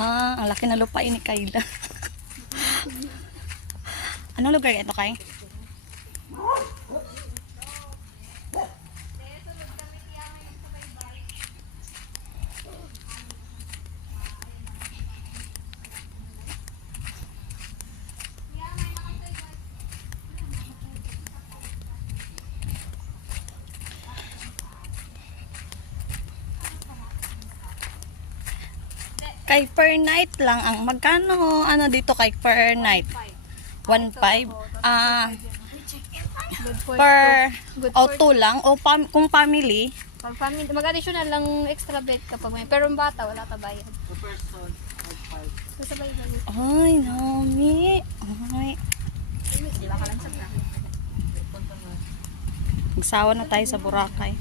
Ang laki na lupain ni Kayla. Anong lugar ito, Kay? Kay per night lang ang magkano ano dito kay per night? 1.5. Per o 2 lang o kung family. Pag family, mag-additional lang extra bed kapag may. Pero yung bata, wala ka bayad. Per person, 5. Sabay ba yun? Ay, nami. Ay. Wala ka lang sa Magsawa na tayo sa Boracay.